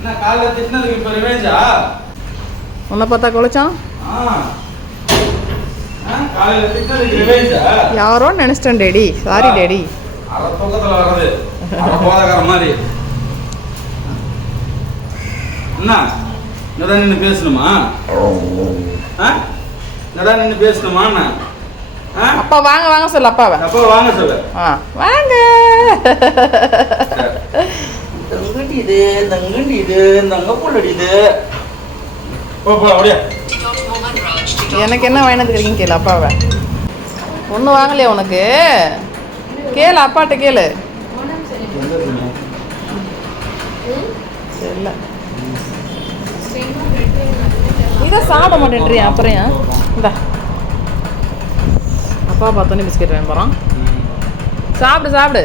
என்ன காலைல திட்டினதுக்கு இப்போ ரிவேஞ்சா? உன்னை பார்த்தா குலைச்சான்? காலையில திட்டினதுக்கு ரிவேஞ்சா? யாரோ நினைச்சிட்டேன் டேடி, சாரி டேடி. அரை தூக்கத்தில் வர்றது போதகார மாதிரி. என்ன இங்கதான் நின்று பேசணுமா? இங்கதான் நின்று பேசணுமா? அப்பா வாங்க வாங்க சொல்லு அப்பாவை. அப்பா வாங்க சொல்லு. வாங்க. தங்கடிது தங்கடிது தங்க புள்ளடிது. போ அப்படியே. எனக்கு என்ன வாங்கினதுக்கிறீங்க கேளு அப்பாவை. ஒன்றும் வாங்கலையா உனக்கு? கேளு அப்பாட்ட கேளு. இல்லை இதை சாப்பிட மாட்டேன்றியா? அப்புறம் இந்தா அப்பா பார்த்தோன்னே பிஸ்கெட் வாங்கி போகிறான். சாப்பிடு சாப்பிடு.